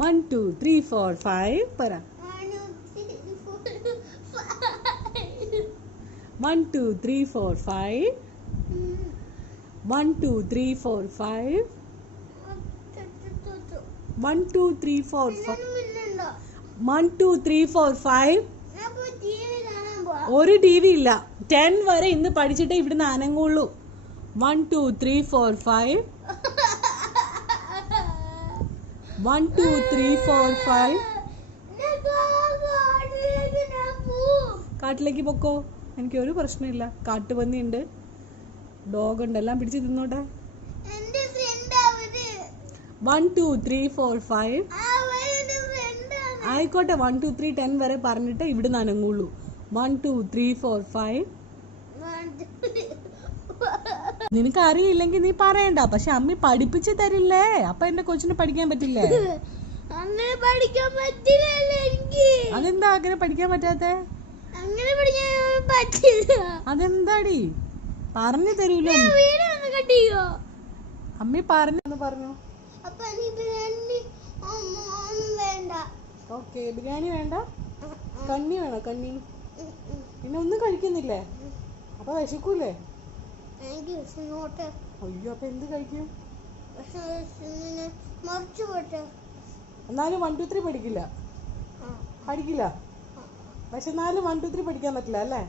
1 2 3 4 5 പറ. 1 2 3 4 5 1 2 3 4 5 1 2 3 4 1 2 3 4 5. ഒരു T V ഇല്ല. 10 വരെ ഇന്ന് പഠിച്ചിട്ടേ ഇവിടുന്ന് അനങ്ങുള്ളൂ. 1 2 3 4 5 1 2 3 4 5. കാട്ടിലേക്ക് പൊക്കോ, എനിക്ക് ഒരു പ്രശ്നമില്ല. കാട്ടുപന്നി ഉണ്ട്, ഡോഗ് ഉണ്ട്, എല്ലാം പിടിച്ച് തിന്നോട്ടെ. 1 2 3 4 5 ആയിക്കോട്ടെ. 1 2 3 10 വരെ പറഞ്ഞിട്ട് ഇവിടുന്ന് അനങ്ങുള്ളൂ. 1 2 3 4 5. നിനക്ക് അറിയില്ലെങ്കിൽ നീ പറയണ്ട, പക്ഷെ അമ്മി പഠിപ്പിച്ചു തരില്ലേ? അപ്പൊ എന്റെ കൊച്ചിന് പഠിക്കാൻ പറ്റില്ലേ? അതെന്താ അങ്ങനെ പഠിക്കാൻ പറ്റാത്തെ? അതെന്താടി പറഞ്ഞു തരൂലോ? അമ്മി പറഞ്ഞു പറഞ്ഞു. ഓക്കെ, ബിരിയാണി വേണ്ട, കണ്ണി വേണോ? കണ്ണി പിന്നെ ഒന്നും കഴിക്കുന്നില്ലേ? അപ്പൊ വിശക്കൂലേ? അയ്യോ, അപ്പൊ എന്ത് കഴിക്കും? എന്നാലും 1 2 3 പഠിക്കില്ല. പഠിക്കില്ല പക്ഷെ എന്നാലും 1 2 3 പഠിക്കാൻ പറ്റില്ല അല്ലേ?